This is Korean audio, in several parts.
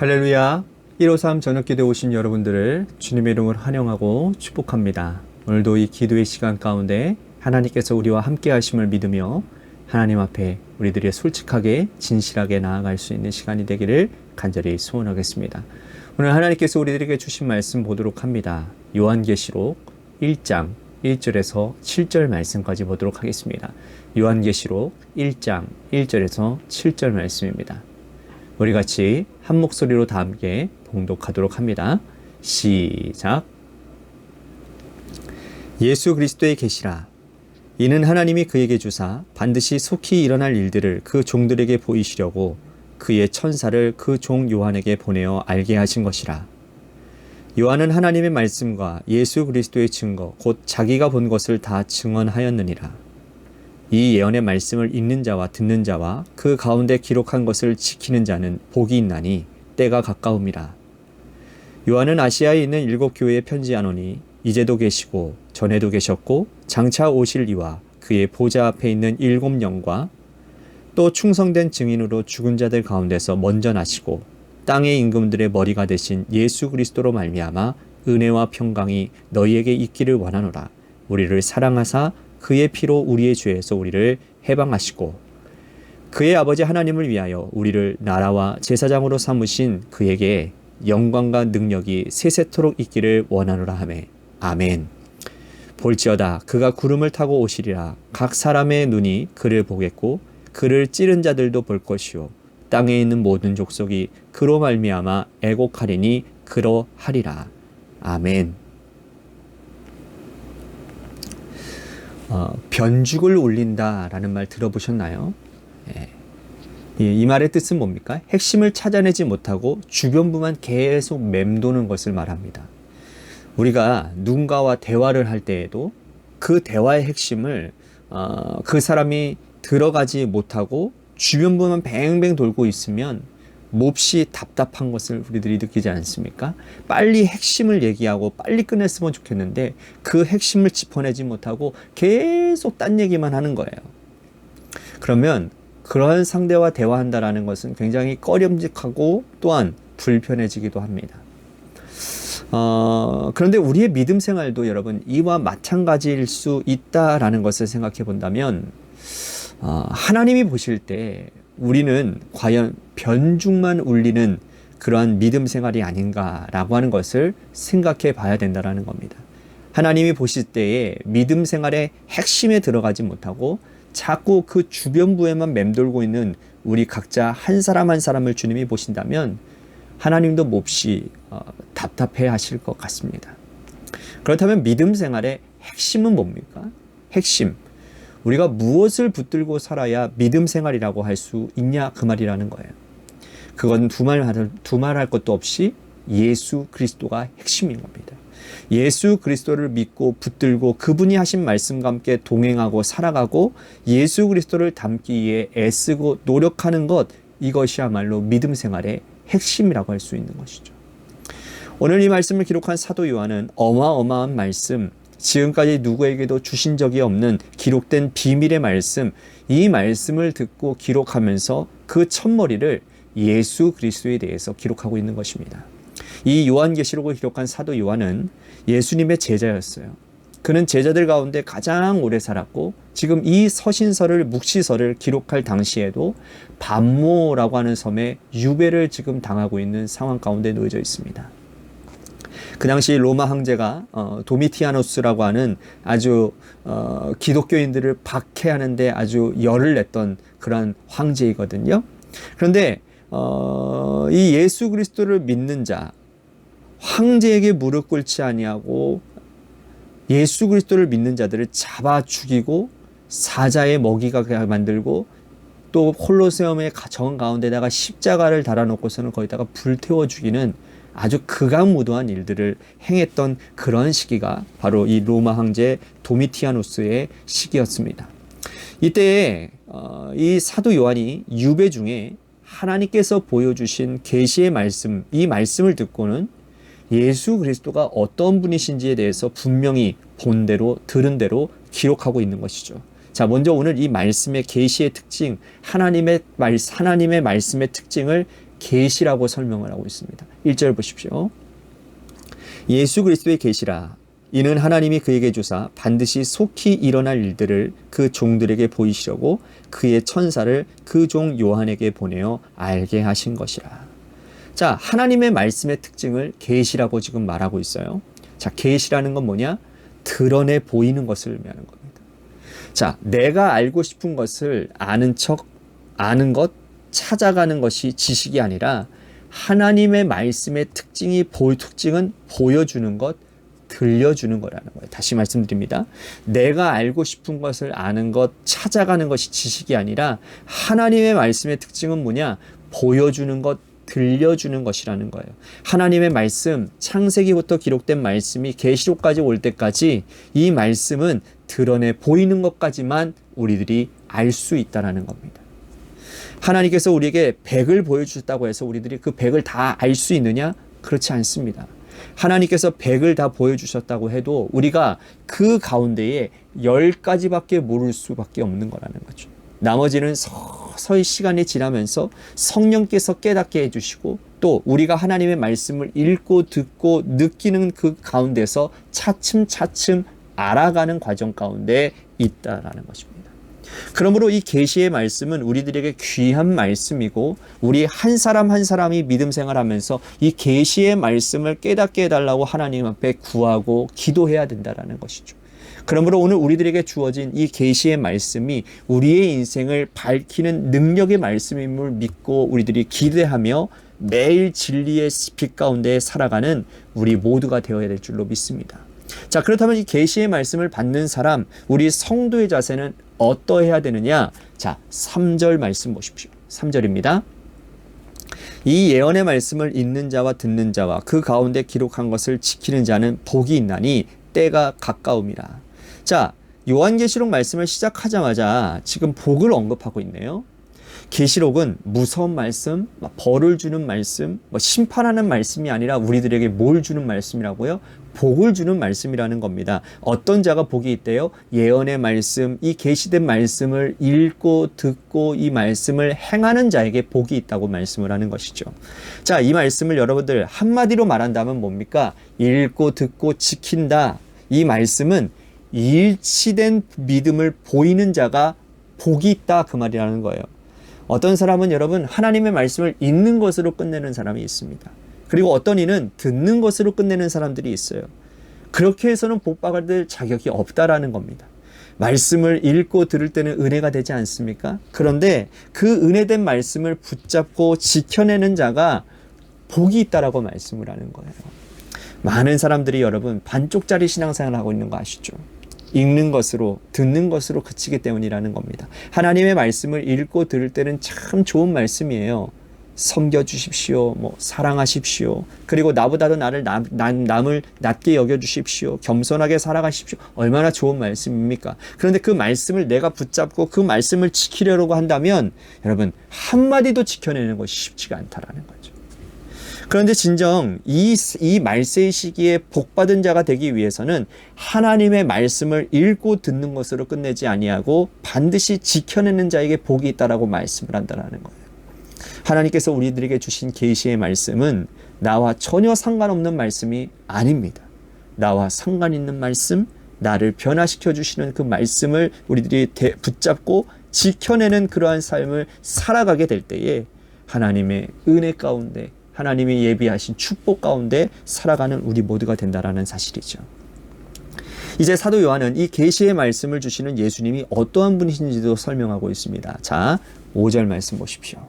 할렐루야. 153 저녁기도에 오신 여러분들을 주님의 이름으로 환영하고 축복합니다. 오늘도 이 기도의 시간 가운데 하나님께서 우리와 함께 하심을 믿으며 하나님 앞에 우리들이 솔직하게 진실하게 나아갈 수 있는 시간이 되기를 간절히 소원하겠습니다. 오늘 하나님께서 우리들에게 주신 말씀 보도록 합니다. 요한계시록 1장 1절에서 7절 말씀까지 보도록 하겠습니다. 요한계시록 1장 1절에서 7절 말씀입니다. 우리 같이 한 목소리로 다 함께 봉독하도록 합니다. 시작. 예수 그리스도의 계시라. 이는 하나님이 그에게 주사 반드시 속히 일어날 일들을 그 종들에게 보이시려고 그의 천사를 그 종 요한에게 보내어 알게 하신 것이라. 요한은 하나님의 말씀과 예수 그리스도의 증거 곧 자기가 본 것을 다 증언하였느니라. 이 예언의 말씀을 읽는 자와 듣는 자와 그 가운데 기록한 것을 지키는 자는 복이 있나니 때가 가까움이라. 요한은 아시아에 있는 7 교회에 편지하노니 이제도 계시고 전에도 계셨고 장차 오실 이와 그의 보좌 앞에 있는 7 영과 또 충성된 증인으로 죽은 자들 가운데서 먼저 나시고 땅의 임금들의 머리가 되신 예수 그리스도로 말미암아 은혜와 평강이 너희에게 있기를 원하노라. 우리를 사랑하사 그의 피로 우리의 죄에서 우리를 해방하시고 그의 아버지 하나님을 위하여 우리를 나라와 제사장으로 삼으신 그에게 영광과 능력이 세세토록 있기를 원하노라 하매 아멘. 볼지어다 그가 구름을 타고 오시리라. 각 사람의 눈이 그를 보겠고 그를 찌른 자들도 볼 것이요 땅에 있는 모든 족속이 그로 말미암아 애곡하리니 그러하리라. 아멘. 변죽을 올린다라는 말 들어보셨나요? 이 말의 뜻은 뭡니까? 핵심을 찾아내지 못하고 주변부만 계속 맴도는 것을 말합니다. 우리가 누군가와 대화를 할 때에도 그 대화의 핵심을 그 사람이 들어가지 못하고 주변부만 뱅뱅 돌고 있으면 몹시 답답한 것을 우리들이 느끼지 않습니까? 빨리 핵심을 얘기하고 빨리 끝냈으면 좋겠는데 그 핵심을 짚어내지 못하고 계속 딴 얘기만 하는 거예요. 그러면 그런 상대와 대화한다라는 것은 굉장히 꺼림직하고 또한 불편해지기도 합니다. 그런데 우리의 믿음 생활도 여러분 이와 마찬가지일 수 있다라는 것을 생각해 본다면 하나님이 보실 때 우리는 과연 변죽만 울리는 그러한 믿음 생활이 아닌가라고 하는 것을 생각해 봐야 된다는 겁니다. 하나님이 보실 때에 믿음 생활의 핵심에 들어가지 못하고 자꾸 그 주변부에만 맴돌고 있는 우리 각자 한 사람 한 사람을 주님이 보신다면 하나님도 몹시 답답해 하실 것 같습니다. 그렇다면 믿음 생활의 핵심은 뭡니까? 핵심. 우리가 무엇을 붙들고 살아야 믿음 생활이라고 할 수 있냐 그 말이라는 거예요. 그건 두말할 것도 없이 예수 그리스도가 핵심인 겁니다. 예수 그리스도를 믿고 붙들고 그분이 하신 말씀과 함께 동행하고 살아가고 예수 그리스도를 닮기 위해 애쓰고 노력하는 것, 이것이야말로 믿음 생활의 핵심이라고 할 수 있는 것이죠. 오늘 이 말씀을 기록한 사도 요한은 어마어마한 말씀, 지금까지 누구에게도 주신 적이 없는 기록된 비밀의 말씀, 이 말씀을 듣고 기록하면서 그 첫머리를 예수 그리스도에 대해서 기록하고 있는 것입니다. 이 요한계시록을 기록한 사도 요한은 예수님의 제자였어요. 그는 제자들 가운데 가장 오래 살았고 지금 이 서신서를 묵시서를 기록할 당시에도 반모라고 하는 섬에 유배를 지금 당하고 있는 상황 가운데 놓여져 있습니다. 그 당시 로마 황제가 도미티아누스라고 하는 아주 기독교인들을 박해하는데 아주 열을 냈던 그런 황제이거든요. 그런데 이 예수 그리스도를 믿는 자, 황제에게 무릎 꿇지 아니하고 예수 그리스도를 믿는 자들을 잡아 죽이고 사자의 먹이가 만들고 또 콜로세움의 정 가운데다가 십자가를 달아놓고서는 거기다가 불태워 죽이는 아주 극악무도한 일들을 행했던 그런 시기가 바로 이 로마 황제 도미티아누스의 시기였습니다. 이때에 이 사도 요한이 유배 중에 하나님께서 보여주신 계시의 말씀, 이 말씀을 듣고는 예수 그리스도가 어떤 분이신지에 대해서 분명히 본 대로 들은 대로 기록하고 있는 것이죠. 자, 먼저 오늘 이 말씀의 계시의 특징, 하나님의 말씀의 특징을 계시라고 설명을 하고 있습니다. 1절 보십시오. 예수 그리스도의 계시라. 이는 하나님이 그에게 주사 반드시 속히 일어날 일들을 그 종들에게 보이시려고 그의 천사를 그 종 요한에게 보내어 알게 하신 것이라. 자, 하나님의 말씀의 특징을 계시라고 지금 말하고 있어요. 자, 계시라는 건 뭐냐? 드러내 보이는 것을 의미하는 겁니다. 자, 내가 알고 싶은 것을 아는 척, 아는 것, 찾아가는 것이 지식이 아니라 하나님의 말씀의 특징은 보여주는 것, 들려주는 거라는 거예요. 다시 말씀드립니다. 내가 알고 싶은 것을 아는 것, 찾아가는 것이 지식이 아니라 하나님의 말씀의 특징은 뭐냐? 보여주는 것, 들려주는 것이라는 거예요. 하나님의 말씀, 창세기부터 기록된 말씀이 계시록까지 올 때까지 이 말씀은 드러내 보이는 것까지만 우리들이 알 수 있다는 겁니다. 하나님께서 우리에게 100을 보여주셨다고 해서 우리들이 그 100을 다 알 수 있느냐? 그렇지 않습니다. 하나님께서 100을 다 보여주셨다고 해도 우리가 그 가운데에 10가지밖에 모를 수밖에 없는 거라는 거죠. 나머지는 서서히 시간이 지나면서 성령께서 깨닫게 해주시고 또 우리가 하나님의 말씀을 읽고 듣고 느끼는 그 가운데서 차츰차츰 알아가는 과정 가운데 있다라는 것입니다. 그러므로 이 계시의 말씀은 우리들에게 귀한 말씀이고 우리 한 사람 한 사람이 믿음 생활하면서 이 계시의 말씀을 깨닫게 해달라고 하나님 앞에 구하고 기도해야 된다는 것이죠. 그러므로 오늘 우리들에게 주어진 이 계시의 말씀이 우리의 인생을 밝히는 능력의 말씀임을 믿고 우리들이 기대하며 매일 진리의 빛 가운데 살아가는 우리 모두가 되어야 될 줄로 믿습니다. 자, 그렇다면 이 계시의 말씀을 받는 사람, 우리 성도의 자세는 어떠해야 되느냐? 자, 3절 말씀 보십시오. 3절입니다. 이 예언의 말씀을 읽는 자와 듣는 자와 그 가운데 기록한 것을 지키는 자는 복이 있나니 때가 가까움이라. 자, 요한계시록 말씀을 시작하자마자 지금 복을 언급하고 있네요. 계시록은 무서운 말씀, 벌을 주는 말씀, 심판하는 말씀이 아니라 우리들에게 뭘 주는 말씀이라고요? 복을 주는 말씀이라는 겁니다. 어떤 자가 복이 있대요? 예언의 말씀, 이 계시된 말씀을 읽고 듣고 이 말씀을 행하는 자에게 복이 있다고 말씀을 하는 것이죠. 자, 이 말씀을 여러분들 한마디로 말한다면 뭡니까? 읽고 듣고 지킨다. 이 말씀은 일치된 믿음을 보이는 자가 복이 있다, 그 말이라는 거예요. 어떤 사람은 여러분 하나님의 말씀을 읽는 것으로 끝내는 사람이 있습니다. 그리고 어떤 이는 듣는 것으로 끝내는 사람들이 있어요. 그렇게 해서는 복 받을 자격이 없다라는 겁니다. 말씀을 읽고 들을 때는 은혜가 되지 않습니까? 그런데 그 은혜된 말씀을 붙잡고 지켜내는 자가 복이 있다라고 말씀을 하는 거예요. 많은 사람들이 여러분 반쪽짜리 신앙생활을 하고 있는 거 아시죠? 읽는 것으로 듣는 것으로 그치기 때문이라는 겁니다. 하나님의 말씀을 읽고 들을 때는 참 좋은 말씀이에요. 섬겨주십시오. 사랑하십시오. 그리고 나보다도 남을 낮게 여겨주십시오. 겸손하게 살아가십시오. 얼마나 좋은 말씀입니까? 그런데 그 말씀을 내가 붙잡고 그 말씀을 지키려고 한다면 여러분 한마디도 지켜내는 것이 쉽지가 않다라는 거죠. 그런데 진정 이 말세의 시기에 복받은 자가 되기 위해서는 하나님의 말씀을 읽고 듣는 것으로 끝내지 아니하고 반드시 지켜내는 자에게 복이 있다라고 말씀을 한다는 거예요. 하나님께서 우리들에게 주신 계시의 말씀은 나와 전혀 상관없는 말씀이 아닙니다. 나와 상관 있는 말씀, 나를 변화시켜 주시는 그 말씀을 우리들이 붙잡고 지켜내는 그러한 삶을 살아가게 될 때에 하나님의 은혜 가운데 하나님이 예비하신 축복 가운데 살아가는 우리 모두가 된다라는 사실이죠. 이제 사도 요한은 이 계시의 말씀을 주시는 예수님이 어떠한 분이신지도 설명하고 있습니다. 자, 5절 말씀 보십시오.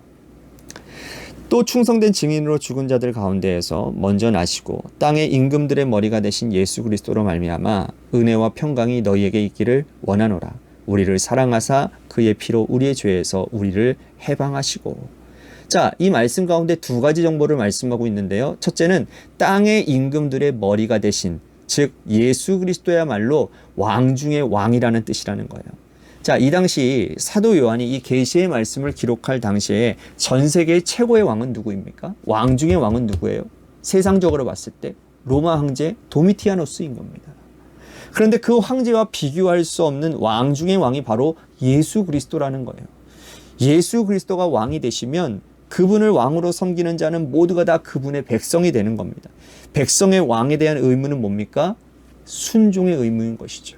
또 충성된 증인으로 죽은 자들 가운데에서 먼저 나시고 땅의 임금들의 머리가 되신 예수 그리스도로 말미암아 은혜와 평강이 너희에게 있기를 원하노라. 우리를 사랑하사 그의 피로 우리의 죄에서 우리를 해방하시고. 자, 이 말씀 가운데 두 가지 정보를 말씀하고 있는데요. 첫째는 땅의 임금들의 머리가 되신, 즉 예수 그리스도야말로 왕 중의 왕이라는 뜻이라는 거예요. 자, 이 당시 사도 요한이 이 계시의 말씀을 기록할 당시에 전 세계의 최고의 왕은 누구입니까? 왕 중의 왕은 누구예요? 세상적으로 봤을 때 로마 황제 도미티아노스인 겁니다. 그런데 그 황제와 비교할 수 없는 왕 중의 왕이 바로 예수 그리스도라는 거예요. 예수 그리스도가 왕이 되시면 그분을 왕으로 섬기는 자는 모두가 다 그분의 백성이 되는 겁니다. 백성의 왕에 대한 의무는 뭡니까? 순종의 의무인 것이죠.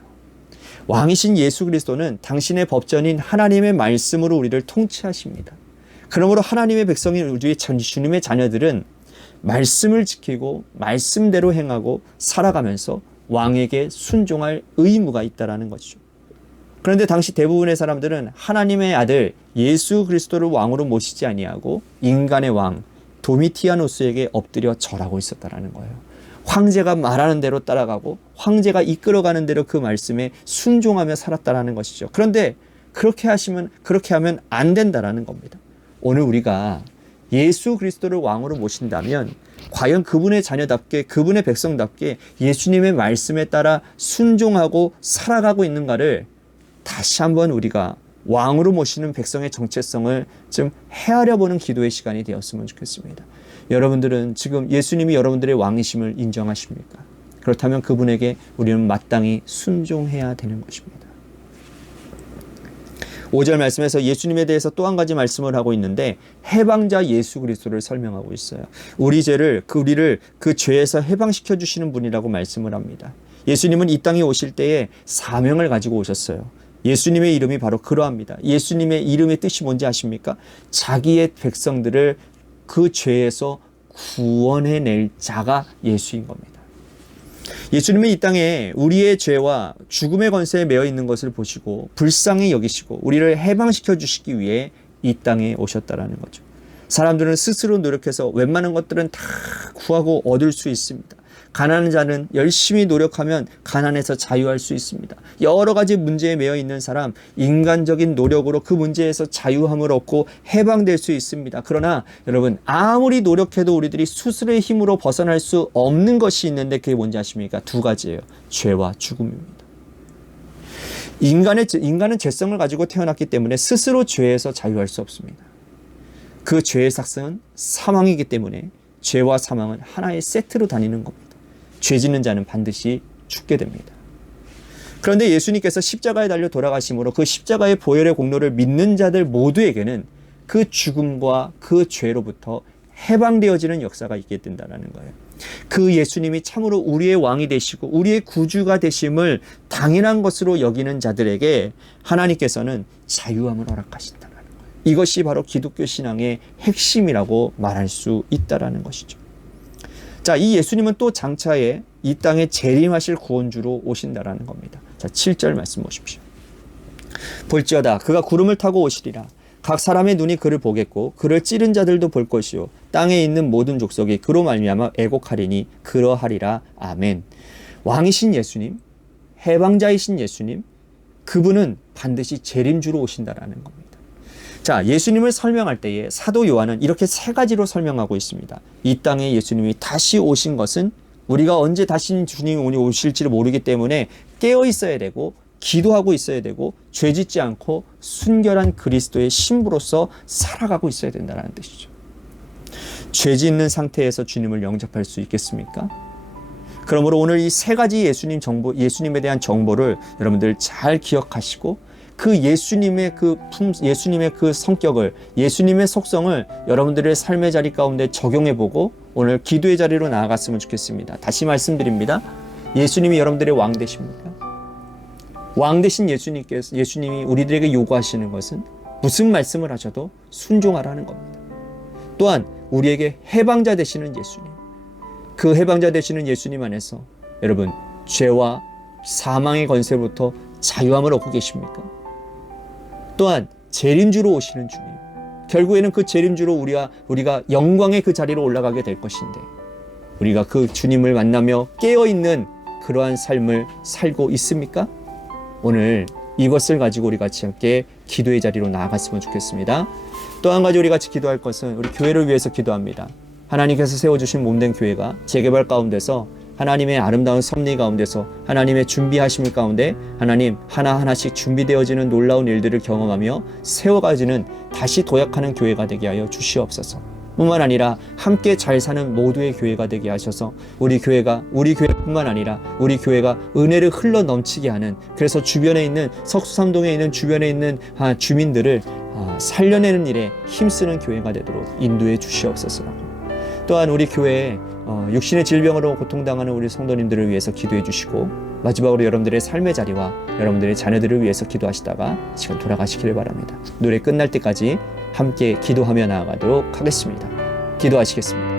왕이신 예수 그리스도는 당신의 법전인 하나님의 말씀으로 우리를 통치하십니다. 그러므로 하나님의 백성인 우리의 주님의 자녀들은 말씀을 지키고 말씀대로 행하고 살아가면서 왕에게 순종할 의무가 있다라는 것이죠. 그런데 당시 대부분의 사람들은 하나님의 아들 예수 그리스도를 왕으로 모시지 아니하고 인간의 왕 도미티아누스에게 엎드려 절하고 있었다라는 거예요. 황제가 말하는 대로 따라가고 황제가 이끌어가는 대로 그 말씀에 순종하며 살았다라는 것이죠. 그런데 그렇게 하면 안 된다라는 겁니다. 오늘 우리가 예수 그리스도를 왕으로 모신다면 과연 그분의 자녀답게 그분의 백성답게 예수님의 말씀에 따라 순종하고 살아가고 있는가를 다시 한번 우리가 왕으로 모시는 백성의 정체성을 좀 헤아려 보는 기도의 시간이 되었으면 좋겠습니다. 여러분들은 지금 예수님이 여러분들의 왕이심을 인정하십니까? 그렇다면 그분에게 우리는 마땅히 순종해야 되는 것입니다. 5절 말씀에서 예수님에 대해서 또 한 가지 말씀을 하고 있는데 해방자 예수 그리스도를 설명하고 있어요. 우리를 그 죄에서 해방시켜 주시는 분이라고 말씀을 합니다. 예수님은 이 땅에 오실 때에 사명을 가지고 오셨어요. 예수님의 이름이 바로 그러합니다. 예수님의 이름의 뜻이 뭔지 아십니까? 자기의 백성들을 그 죄에서 구원해낼 자가 예수인 겁니다. 예수님은 이 땅에 우리의 죄와 죽음의 권세에 매여 있는 것을 보시고 불쌍히 여기시고 우리를 해방시켜 주시기 위해 이 땅에 오셨다라는 거죠. 사람들은 스스로 노력해서 웬만한 것들은 다 구하고 얻을 수 있습니다. 가난한 자는 열심히 노력하면 가난에서 자유할 수 있습니다. 여러 가지 문제에 매여 있는 사람, 인간적인 노력으로 그 문제에서 자유함을 얻고 해방될 수 있습니다. 그러나 여러분 아무리 노력해도 우리들이 스스로의 힘으로 벗어날 수 없는 것이 있는데 그게 뭔지 아십니까? 두 가지예요. 죄와 죽음입니다. 인간은 죄성을 가지고 태어났기 때문에 스스로 죄에서 자유할 수 없습니다. 그 죄의 삭은 사망이기 때문에 죄와 사망은 하나의 세트로 다니는 겁니다. 죄 짓는 자는 반드시 죽게 됩니다. 그런데 예수님께서 십자가에 달려 돌아가심으로 그 십자가의 보혈의 공로를 믿는 자들 모두에게는 그 죽음과 그 죄로부터 해방되어지는 역사가 있게 된다는 거예요. 그 예수님이 참으로 우리의 왕이 되시고 우리의 구주가 되심을 당연한 것으로 여기는 자들에게 하나님께서는 자유함을 허락하신다는 거예요. 이것이 바로 기독교 신앙의 핵심이라고 말할 수 있다는 것이죠. 자, 이 예수님은 또 장차에 이 땅에 재림하실 구원주로 오신다라는 겁니다. 자, 7절 말씀 보십시오. 볼지어다 그가 구름을 타고 오시리라. 각 사람의 눈이 그를 보겠고 그를 찌른 자들도 볼 것이요 땅에 있는 모든 족속이 그로 말미암아 애곡하리니 그러하리라. 아멘. 왕이신 예수님, 해방자이신 예수님, 그분은 반드시 재림주로 오신다라는 겁니다. 자, 예수님을 설명할 때에 사도 요한은 이렇게 세 가지로 설명하고 있습니다. 이 땅에 예수님이 다시 오신 것은 우리가 언제 다시 주님이 오실지를 모르기 때문에 깨어 있어야 되고 기도하고 있어야 되고 죄짓지 않고 순결한 그리스도의 신부로서 살아가고 있어야 된다는 뜻이죠. 죄짓는 상태에서 주님을 영접할 수 있겠습니까? 그러므로 오늘 이 세 가지 예수님에 대한 정보를 여러분들 잘 기억하시고 그 예수님의 그 성격을, 예수님의 속성을 여러분들의 삶의 자리 가운데 적용해보고 오늘 기도의 자리로 나아갔으면 좋겠습니다. 다시 말씀드립니다. 예수님이 여러분들의 왕 되십니까? 왕 되신 예수님이 우리들에게 요구하시는 것은 무슨 말씀을 하셔도 순종하라는 겁니다. 또한 우리에게 해방자 되시는 예수님, 그 해방자 되시는 예수님 안에서 여러분 죄와 사망의 권세로부터 자유함을 얻고 계십니까? 또한 재림주로 오시는 주님, 결국에는 그 재림주로 우리가 영광의 그 자리로 올라가게 될 것인데 우리가 그 주님을 만나며 깨어있는 그러한 삶을 살고 있습니까? 오늘 이것을 가지고 우리 같이 함께 기도의 자리로 나아갔으면 좋겠습니다. 또 한 가지 우리 같이 기도할 것은 우리 교회를 위해서 기도합니다. 하나님께서 세워주신 몸된 교회가 재개발 가운데서 하나님의 아름다운 섭리 가운데서 하나님의 준비하심을 가운데 하나님 하나하나씩 준비되어지는 놀라운 일들을 경험하며 세워가지는 다시 도약하는 교회가 되게 하여 주시옵소서. 뿐만 아니라 함께 잘 사는 모두의 교회가 되게 하셔서 우리 교회뿐만 아니라 우리 교회가 은혜를 흘러 넘치게 하는, 그래서 주변에 있는 석수삼동에 있는 주변에 있는 주민들을 살려내는 일에 힘쓰는 교회가 되도록 인도해 주시옵소서라고. 또한 우리 교회에 육신의 질병으로 고통당하는 우리 성도님들을 위해서 기도해 주시고, 마지막으로 여러분들의 삶의 자리와 여러분들의 자녀들을 위해서 기도하시다가 시간 돌아가시기를 바랍니다. 노래 끝날 때까지 함께 기도하며 나아가도록 하겠습니다. 기도하시겠습니다.